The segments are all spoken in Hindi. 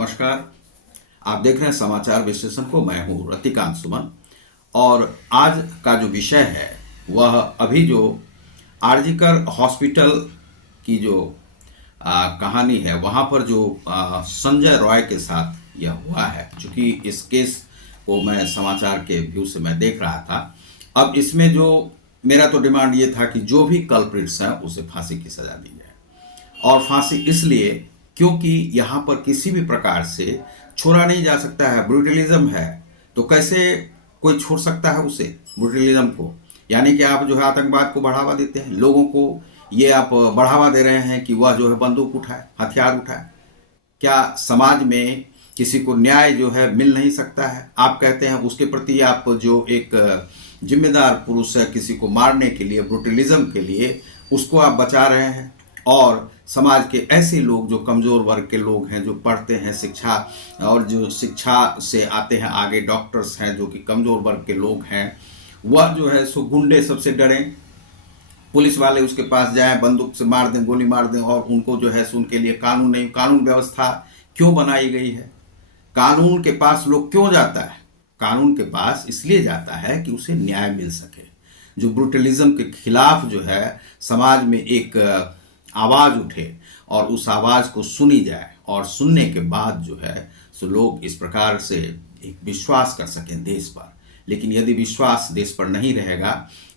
नमस्कार। आप देख रहे हैं समाचार विश्लेषण को। मैं हूं रतिकांत सुमन और आज का जो विषय है वह अभी जो आरजीकर हॉस्पिटल की जो कहानी है वहां पर जो संजय रॉय के साथ यह हुआ है। चूंकि इस केस को मैं समाचार के व्यू से मैं देख रहा था। अब इसमें जो मेरा तो डिमांड ये था कि जो भी कल्प्रिट्स हैं उसे फांसी की सजा दी जाए। और फांसी इसलिए क्योंकि यहाँ पर किसी भी प्रकार से छोड़ा नहीं जा सकता है। ब्रूटलिज्म है तो कैसे कोई छोड़ सकता है उसे, ब्रूटलिज्म को? यानी कि आप जो है आतंकवाद को बढ़ावा देते हैं, लोगों को ये आप बढ़ावा दे रहे हैं कि वह जो है बंदूक उठाए, हथियार उठाए। क्या समाज में किसी को न्याय जो है मिल नहीं सकता है? आप कहते हैं उसके प्रति आप जो एक जिम्मेदार पुरुष है किसी को मारने के लिए, ब्रूटलिज्म के लिए, उसको आप बचा रहे हैं। और समाज के ऐसे लोग जो कमज़ोर वर्ग के लोग हैं, जो पढ़ते हैं शिक्षा और जो शिक्षा से आते हैं आगे, डॉक्टर्स हैं जो कि कमज़ोर वर्ग के लोग हैं, वह जो है सो गुंडे सबसे डरें, पुलिस वाले उसके पास जाएं, बंदूक से मार दें, गोली मार दें। और उनको जो है सो उनके लिए कानून नहीं। कानून व्यवस्था क्यों बनाई गई है? कानून के पास लोग क्यों जाता है? कानून के पास इसलिए जाता है कि उसे न्याय मिल सके। जो ब्रूटलिज्म के खिलाफ जो है समाज में एक आवाज़ उठे और उस आवाज़ को सुनी जाए, और सुनने के बाद जो है सो लोग इस प्रकार से एक विश्वास कर सकें देश पर। लेकिन यदि विश्वास देश पर नहीं रहेगा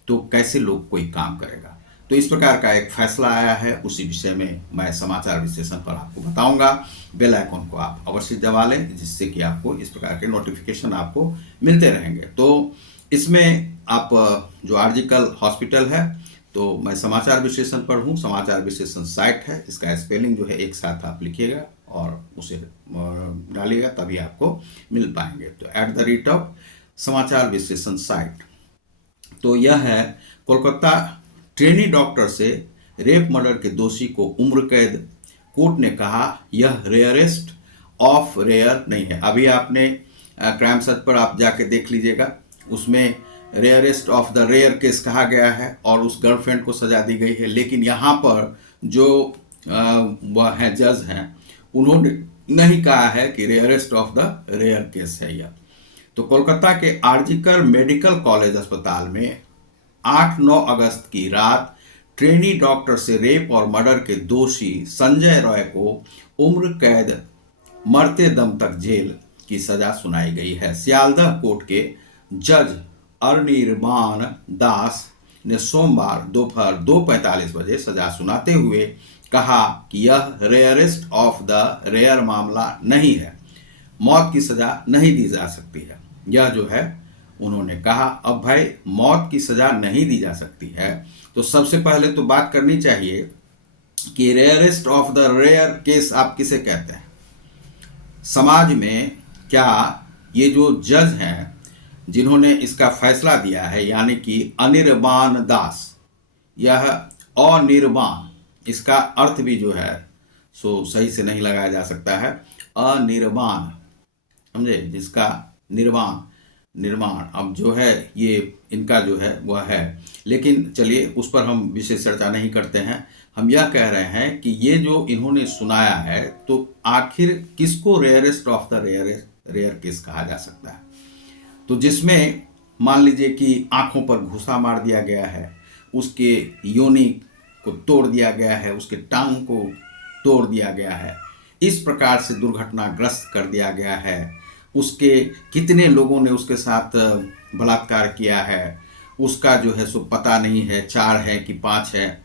तो कैसे लोग कोई काम करेगा? तो इस प्रकार का एक फैसला आया है, उसी विषय में मैं समाचार विश्लेषण पर आपको बताऊंगा। बेल आइकन को आप अवश्य दबा लें जिससे कि आपको इस प्रकार के नोटिफिकेशन आपको मिलते रहेंगे। तो इसमें आप जो आरजीकर हॉस्पिटल है, तो मैं समाचार विश्लेषण पर हूँ। समाचार विश्लेषण साइट है, इसका स्पेलिंग जो है एक साथ आप लिखिएगा और उसे डालिएगा तभी आपको मिल पाएंगे। तो @ समाचार विश्लेषण साइट। तो यह है कोलकाता ट्रेनी डॉक्टर से रेप मर्डर के दोषी को उम्र कैद। कोर्ट ने कहा यह रेयरेस्ट ऑफ रेयर नहीं है। अभी आपने क्राइम सर्च पर आप जाके देख लीजिएगा, उसमें rarest of the rare case कहा गया है और उस गर्लफ्रेंड को सजा दी गई है। लेकिन यहाँ पर जो वह हैं जज हैं, उन्होंने नहीं कहा है कि rarest of the rare case है यह। तो कोलकाता के आरजीकर मेडिकल कॉलेज अस्पताल में 8-9 अगस्त की रात ट्रेनी डॉक्टर से रेप और मर्डर के दोषी संजय रॉय को उम्र कैद, मरते दम तक जेल की सजा सुनाई गई है। सियालदह कोर्ट के जज अनिर्बाण दास ने सोमवार दोपहर 2:45 बजे सजा सुनाते हुए कहा कि यह रेयरेस्ट ऑफ द रेयर मामला नहीं है, मौत की सजा नहीं दी जा सकती है। यह जो है उन्होंने कहा। अब भाई मौत की सजा नहीं दी जा सकती है तो सबसे पहले तो बात करनी चाहिए कि rarest of the rare case आप किसे कहते हैं समाज में? क्या ये जो जज हैं जिन्होंने इसका फैसला दिया है, यानी कि अनिर्बाण दास, यह अनिर्बाण, इसका अर्थ भी जो है सो सही से नहीं लगाया जा सकता है। अनिर्बाण, समझे, जिसका निर्माण अब जो है ये इनका जो है वह है। लेकिन चलिए उस पर हम विशेष चर्चा नहीं करते हैं। हम यह कह रहे हैं कि ये जो इन्होंने सुनाया है तो आखिर किसको rarest of the rare case कहा जा सकता है? तो जिसमें मान लीजिए कि आंखों पर घुसा मार दिया गया है, उसके योनि को तोड़ दिया गया है, उसके टांग को तोड़ दिया गया है, इस प्रकार से दुर्घटनाग्रस्त कर दिया गया है, उसके कितने लोगों ने उसके साथ बलात्कार किया है उसका जो है सो पता नहीं है, 4 है कि 5 है,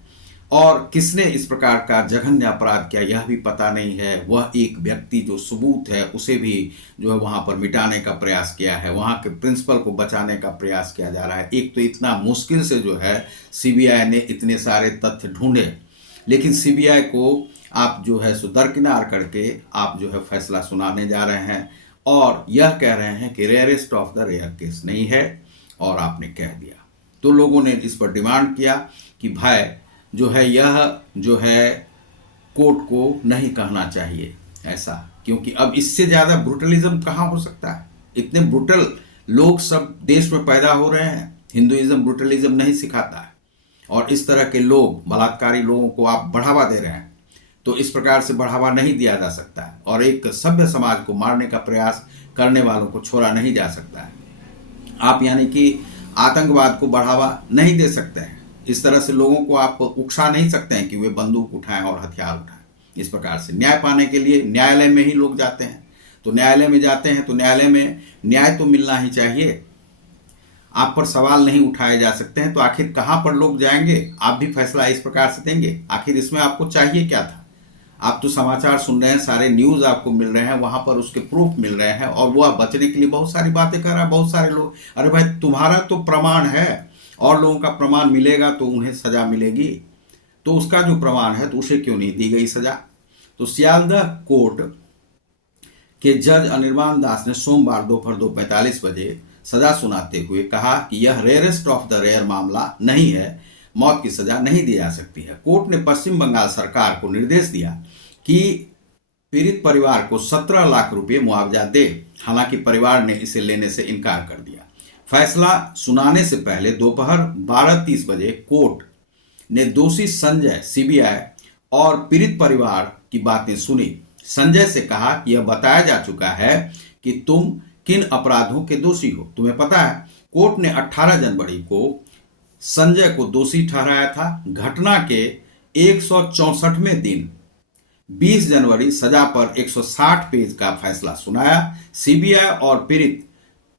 और किसने इस प्रकार का जघन्य अपराध किया यह भी पता नहीं है। वह एक व्यक्ति जो सबूत है उसे भी जो है वहाँ पर मिटाने का प्रयास किया है, वहाँ के प्रिंसिपल को बचाने का प्रयास किया जा रहा है। एक तो इतना मुश्किल से जो है सीबीआई ने इतने सारे तथ्य ढूंढे, लेकिन सीबीआई को आप जो है सो दरकिनार करके आप जो है फैसला सुनाने जा रहे हैं और यह कह रहे हैं कि rarest of the rare case नहीं है, और आपने कह दिया। तो लोगों ने इस पर डिमांड किया कि भाई जो है यह जो है कोर्ट को नहीं कहना चाहिए ऐसा, क्योंकि अब इससे ज़्यादा ब्रूटलिज्म कहाँ हो सकता है? इतने ब्रूटल लोग सब देश में पैदा हो रहे हैं। हिंदुइज्म ब्रूटलिज्म नहीं सिखाता है और इस तरह के लोग, बलात्कारी लोगों को आप बढ़ावा दे रहे हैं। तो इस प्रकार से बढ़ावा नहीं दिया जा सकता है, और एक सभ्य समाज को मारने का प्रयास करने वालों को छोड़ा नहीं जा सकता है। आप यानी कि आतंकवाद को बढ़ावा नहीं दे सकते हैं, इस तरह से लोगों को आप उकसा नहीं सकते हैं कि वे बंदूक उठाएं और हथियार उठाएं। इस प्रकार से न्याय पाने के लिए न्यायालय में ही लोग जाते हैं, तो न्यायालय में जाते हैं तो न्यायालय में न्याय तो मिलना ही चाहिए। आप पर सवाल नहीं उठाए जा सकते हैं तो आखिर कहाँ पर लोग जाएंगे? आप भी फैसला इस प्रकार से देंगे? आखिर इसमें आपको चाहिए क्या था? आप तो समाचार सुन रहे हैं, सारे न्यूज़ आपको मिल रहे हैं, वहां पर उसके प्रूफ मिल रहे हैं, और वह बचने के लिए बहुत सारी बातें कर रहा है। बहुत सारे लोग, अरे भाई तुम्हारा तो प्रमाण है, और लोगों का प्रमाण मिलेगा तो उन्हें सजा मिलेगी, तो उसका जो प्रमाण है तो उसे क्यों नहीं दी गई सजा? तो सियालदह कोर्ट के जज अनिर्बान दास ने सोमवार दोपहर 2:45 बजे सजा सुनाते हुए कहा कि यह रेयरेस्ट ऑफ द रेयर मामला नहीं है, मौत की सजा नहीं दी जा सकती है। कोर्ट ने पश्चिम बंगाल सरकार को निर्देश दिया कि पीड़ित परिवार को 17 लाख रुपए मुआवजा दे, हालांकि परिवार ने इसे लेने से इनकार कर दिया। फैसला सुनाने से पहले दोपहर 12:30 बजे कोर्ट ने दोषी संजय, सीबीआई और पीड़ित परिवार की बातें सुनी। संजय से कहा कि यह बताया जा चुका है कि तुम किन अपराधों के दोषी हो, तुम्हें पता है। कोर्ट ने 18 जनवरी को संजय को दोषी ठहराया था। घटना के 164वें दिन 20 जनवरी सजा पर 160 पेज का फैसला सुनाया। सीबीआई और पीड़ित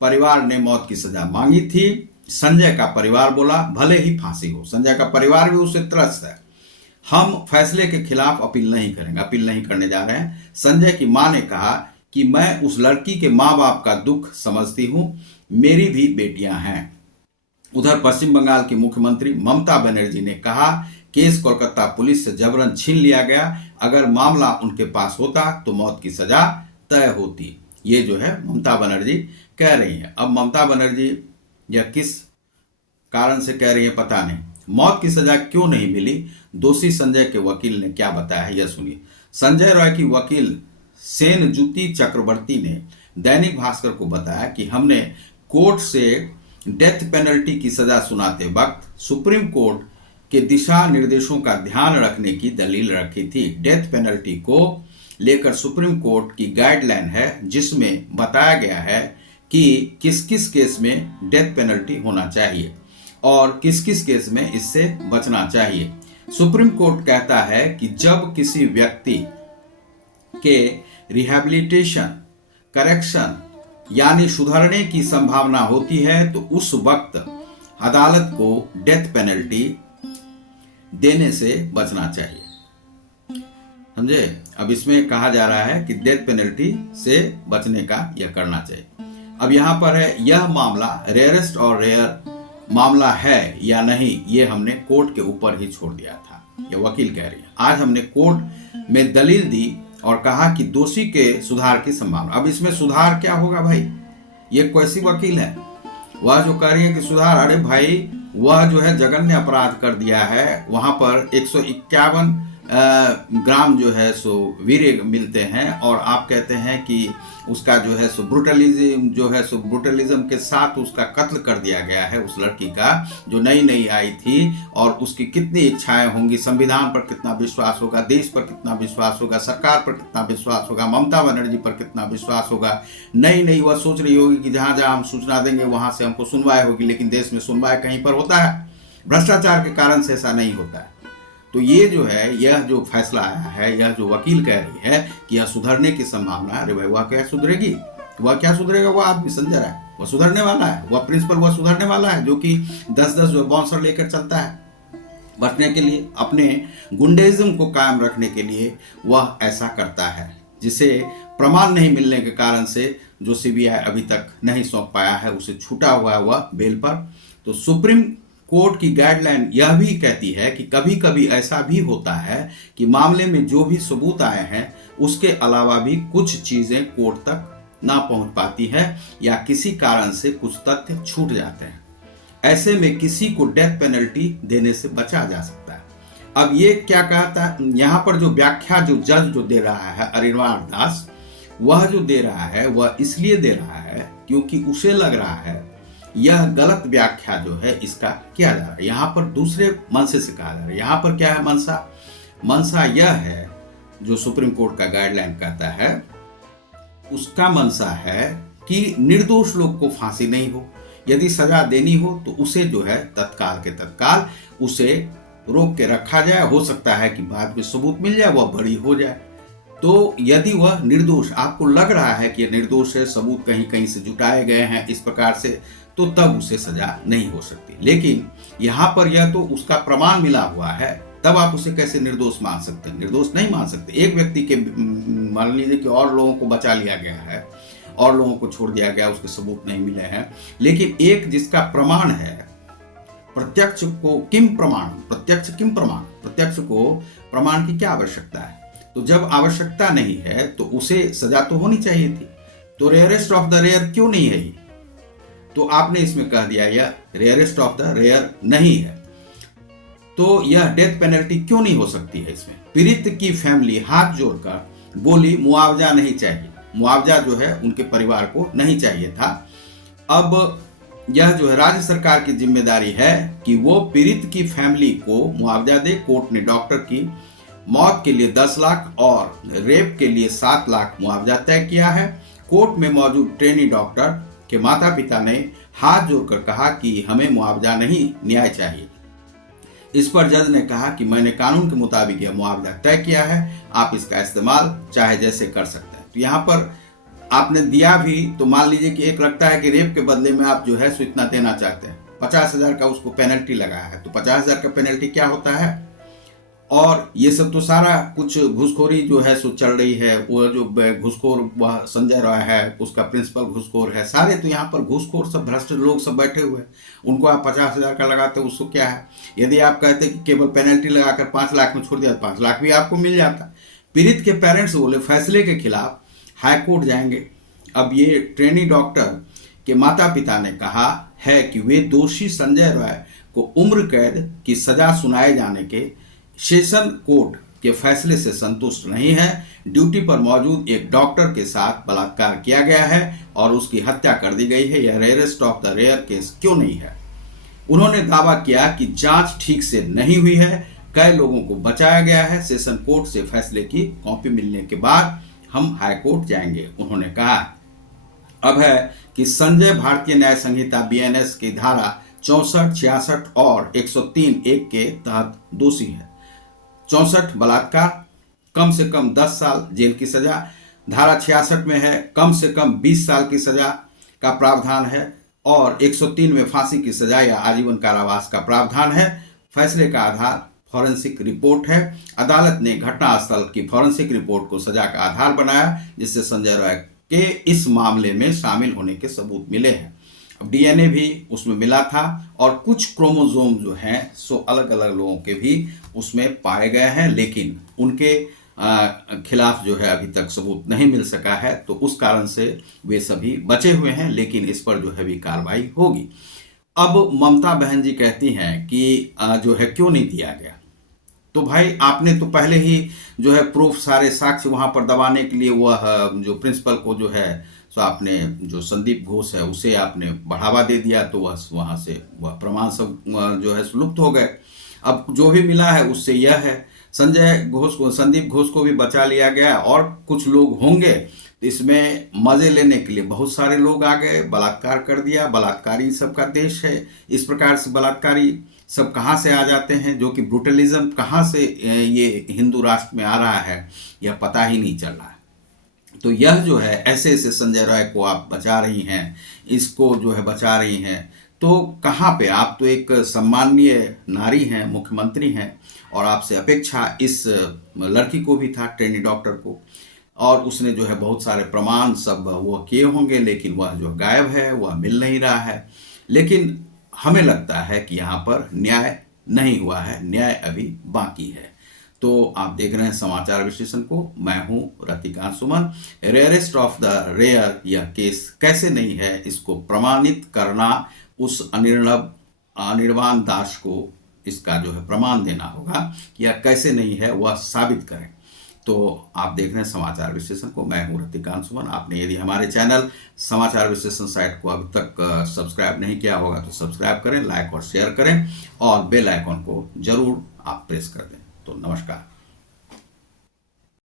परिवार ने मौत की सजा मांगी थी। संजय का परिवार बोला भले ही फांसी हो, संजय का परिवार भी उससे त्रस्त है, हम फैसले के खिलाफ अपील नहीं करेंगे, अपील नहीं करने जा रहे हैं। संजय की मां ने कहा कि मैं उस लड़की के मां बाप का दुख समझती हूं, मेरी भी बेटियां हैं। उधर पश्चिम बंगाल की मुख्यमंत्री ममता बनर्जी ने कहा केस कोलकाता पुलिस से जबरन छीन लिया गया, अगर मामला उनके पास होता तो मौत की सजा तय होती। ये जो है ममता बनर्जी कह रही है। अब ममता बनर्जी यह किस कारण से कह रही है पता नहीं। मौत की सजा क्यों नहीं मिली, दोषी संजय के वकील ने क्या बताया है यह सुनिए। संजय रॉय की वकील सेनजुती चक्रवर्ती ने दैनिक भास्कर को बताया कि हमने कोर्ट से डेथ पेनल्टी की सजा सुनाते वक्त सुप्रीम कोर्ट के दिशा निर्देशों का ध्यान रखने की दलील रखी थी। डेथ पेनल्टी को लेकर सुप्रीम कोर्ट की गाइडलाइन है, जिसमें बताया गया है कि किस किस केस में डेथ पेनल्टी होना चाहिए और किस किस केस में इससे बचना चाहिए। सुप्रीम कोर्ट कहता है कि जब किसी व्यक्ति के रिहैबिलिटेशन, करेक्शन यानी सुधरने की संभावना होती है तो उस वक्त अदालत को डेथ पेनल्टी देने से बचना चाहिए। समझे? अब इसमें कहा जा रहा है कि डेथ पेनल्टी से बचने का यह करना चाहिए। अब यहां पर है यह मामला रेयरेस्ट और रेयर मामला है या नहीं, यह हमने कोर्ट के ऊपर ही छोड़ दिया था, यह वकील कह रही है। आज हमने कोर्ट में दलील दी और कहा कि दोषी के सुधार की संभावना। अब इसमें सुधार क्या होगा भाई? ये कैसी वकील है? वह जो कह रही है कि सुधार, अरे भाई वह जो है जघन्य अपराध कर दिया है, वहां पर 151 ग्राम जो है सो वीर्य मिलते हैं, और आप कहते हैं कि उसका जो है सो ब्रुटलिज्म के साथ उसका कत्ल कर दिया गया है उस लड़की का जो नई नई आई थी, और उसकी कितनी इच्छाएं होंगी, संविधान पर कितना विश्वास होगा, देश पर कितना विश्वास होगा, सरकार पर कितना विश्वास होगा, ममता बनर्जी पर कितना विश्वास होगा। नई नई वह सोच रही होगी कि जहां जहां हम सूचना देंगे वहां से हमको सुनवाई होगी, लेकिन देश में सुनवाई कहीं पर होता है, भ्रष्टाचार के कारण से ऐसा नहीं होता है। तो ये जो है, यह जो फैसला आया है, यह जो वकील कह रही है कि यह सुधरने की संभावना है, अरे भाई वह क्या सुधरेगी? वह क्या सुधरेगा? वह आदमी संजय है, वह सुधरने वाला है, वह प्रिंसिपल वह सुधरने वाला है जो कि 10-10 बाउंसर लेकर चलता है बचने के लिए, अपने गुंडेइज्म को कायम रखने के लिए वह ऐसा करता है, जिसे प्रमाण नहीं मिलने के कारण से जो सीबीआई अभी तक नहीं सौंप पाया है उसे छूटा हुआ है वह बेल पर। तो सुप्रीम कोर्ट की गाइडलाइन यह भी कहती है कि कभी कभी ऐसा भी होता है कि मामले में जो भी सबूत आए हैं उसके अलावा भी कुछ चीजें कोर्ट तक ना पहुंच पाती है या किसी कारण से कुछ तथ्य छूट जाते हैं। ऐसे में किसी को डेथ पेनल्टी देने से बचा जा सकता है। अब ये क्या कहता है यहाँ पर, जो व्याख्या जो जज जो दे रहा है अनिर्बान दास, वह जो दे रहा है वह इसलिए दे रहा है क्योंकि उसे लग रहा है यह गलत व्याख्या जो है इसका किया जा रहा है, यहाँ पर दूसरे मंशे से कहा जा रहा है। यहाँ पर क्या है मंशा? मंशा यह है जो सुप्रीम कोर्ट का गाइडलाइन कहता है, उसका मंशा है कि निर्दोष लोग को फांसी नहीं हो। यदि सजा देनी हो तो उसे जो है तत्काल के तत्काल उसे रोक के रखा जाए। हो सकता है कि बाद में सबूत मिल जाए, वह बरी हो जाए। तो यदि वह निर्दोष, आपको लग रहा है कि यह निर्दोष है, सबूत कहीं कहीं से जुटाए गए हैं इस प्रकार से, तो तब उसे सजा नहीं हो सकती। लेकिन यहाँ पर यह तो उसका प्रमाण मिला हुआ है, तब आप उसे कैसे निर्दोष मान सकते हैं? निर्दोष नहीं मान सकते। एक व्यक्ति के, मान लीजिए कि और लोगों को बचा लिया गया है और लोगों को छोड़ दिया गया, उसके सबूत नहीं मिले हैं, लेकिन एक जिसका प्रमाण है, प्रत्यक्ष को किम प्रमाण, प्रत्यक्ष किम प्रमाण, प्रत्यक्ष को प्रमाण की क्या आवश्यकता है? तो जब आवश्यकता नहीं है तो उसे सजा तो होनी चाहिए थी। तो रेयरेस्ट ऑफ द रेयर क्यों नहीं है ये? तो आपने इसमें कह दिया यह रेयरेस्ट ऑफ द रेयर नहीं है, तो यह डेथ पेनल्टी क्यों नहीं हो सकती है? इसमें पीड़ित की फैमिली हाथ जोड़कर बोली मुआवजा नहीं चाहिए, मुआवजा जो है उनके परिवार को नहीं चाहिए था। अब यह जो है राज्य सरकार की जिम्मेदारी है कि वो पीड़ित की फैमिली को मुआवजा दे। कोर्ट ने डॉक्टर की मौत के लिए 10 लाख और रेप के लिए 7 लाख मुआवजा तय किया है। कोर्ट में मौजूद ट्रेनी डॉक्टर के माता पिता ने हाथ जोड़कर कहा कि हमें मुआवजा नहीं, न्याय चाहिए। इस पर जज ने कहा कि मैंने कानून के मुताबिक यह मुआवजा तय किया है, आप इसका इस्तेमाल चाहे जैसे कर सकते हैं। तो यहाँ पर आपने दिया भी, तो मान लीजिए कि एक लगता है कि रेप के बदले में आप जो है सो इतना देना चाहते हैं, 50,000 का उसको पेनल्टी लगाया है, तो 50,000 का पेनल्टी क्या होता है? और ये सब तो सारा कुछ घूसखोरी जो है सो चल रही है। वो जो घूसखोर वह संजय रॉय है, उसका प्रिंसिपल घूसखोर है, सारे तो यहाँ पर घूसखोर सब भ्रष्ट लोग सब बैठे हुए हैं। उनको आप 50,000 का लगाते, उसको क्या है? यदि आप कहते कि केवल पेनल्टी लगाकर 5 लाख में छोड़ दिया, 5 लाख भी आपको मिल जाता। पीड़ित के पेरेंट्स बोले फैसले के खिलाफ हाई कोर्ट जाएंगे। अब ये ट्रेनी डॉक्टर के माता पिता ने कहा है कि वे दोषी संजय रॉय को उम्र कैद की सजा सुनाए जाने के सेशन कोर्ट के फैसले से संतुष्ट नहीं है। ड्यूटी पर मौजूद एक डॉक्टर के साथ बलात्कार किया गया है और उसकी हत्या कर दी गई है। यह rarest of the rare case क्यों नहीं है? उन्होंने दावा किया कि जांच ठीक से नहीं हुई है, कई लोगों को बचाया गया है। सेशन कोर्ट से फैसले की कॉपी मिलने के बाद हम हाई कोर्ट जाएंगे। उन्होंने कहा अब है कि संजय भारतीय न्याय संहिता बीएनएस की धारा 64, 66 और 103(1) के तहत दोषी है। 64 बलात्कार, कम से कम 10 साल जेल की सजा। धारा 66 में है कम से कम 20 साल की सजा का प्रावधान है और 103 में फांसी की सजा या आजीवन कारावास का प्रावधान है। फैसले का आधार फॉरेंसिक रिपोर्ट है। अदालत ने घटनास्थल की फॉरेंसिक रिपोर्ट को सजा का आधार बनाया, जिससे संजय रॉय के इस मामले में शामिल होने के सबूत मिले हैं। अब डीएनए भी उसमें मिला था और कुछ क्रोमोसोम जो हैं सो अलग अलग लोगों के भी उसमें पाए गए हैं, लेकिन उनके खिलाफ जो है अभी तक सबूत नहीं मिल सका है, तो उस कारण से वे सभी बचे हुए हैं, लेकिन इस पर जो है भी कार्रवाई होगी। अब ममता बहन जी कहती हैं कि जो है क्यों नहीं दिया गया। तो भाई आपने तो पहले ही जो है प्रूफ, सारे साक्ष्य वहां पर दबाने के लिए वह जो प्रिंसिपल को जो है सो आपने जो संदीप घोष है उसे आपने बढ़ावा दे दिया, तो वह वहाँ से वह प्रमाण सब जो है लुप्त हो गए। अब जो भी मिला है उससे यह है संजय घोष को, संदीप घोष को भी बचा लिया गया और कुछ लोग होंगे इसमें मजे लेने के लिए बहुत सारे लोग आ गए, बलात्कार कर दिया। बलात्कारी सबका देश है। इस प्रकार से बलात्कारी सब कहाँ से आ जाते हैं, जो कि ब्रूटलिज्म कहाँ से ये हिंदू राष्ट्र में आ रहा है यह पता ही नहीं चल रहा है। तो यह जो है ऐसे ऐसे संजय रॉय को आप बचा रही हैं, इसको जो है बचा रही हैं, तो कहाँ पे? आप तो एक सम्माननीय नारी हैं, मुख्यमंत्री हैं, और आपसे अपेक्षा इस लड़की को भी था, ट्रेनी डॉक्टर को, और उसने जो है बहुत सारे प्रमाण सब वो किए होंगे, लेकिन वह जो गायब है, वह मिल नहीं रहा है। लेकिन हमें लगता है कि यहाँ पर न्याय नहीं हुआ है, न्याय अभी बाकी है। तो आप देख रहे हैं समाचार विश्लेषण को, मैं हूं रतिकांत सुमन। रेयरेस्ट ऑफ द रेयर यह केस कैसे नहीं है, इसको प्रमाणित करना उस अनिर्वाण दास को इसका जो है प्रमाण देना होगा कि यह कैसे नहीं है, वह साबित करें। तो आप देख रहे हैं समाचार विश्लेषण को, मैं हूं रतिकांत सुमन। आपने यदि हमारे चैनल समाचार विश्लेषण साइट को अभी तक सब्सक्राइब नहीं किया होगा तो सब्सक्राइब करें, लाइक और शेयर करें और बेल आइकॉन को जरूर आप प्रेस कर दें। तो नमस्कार।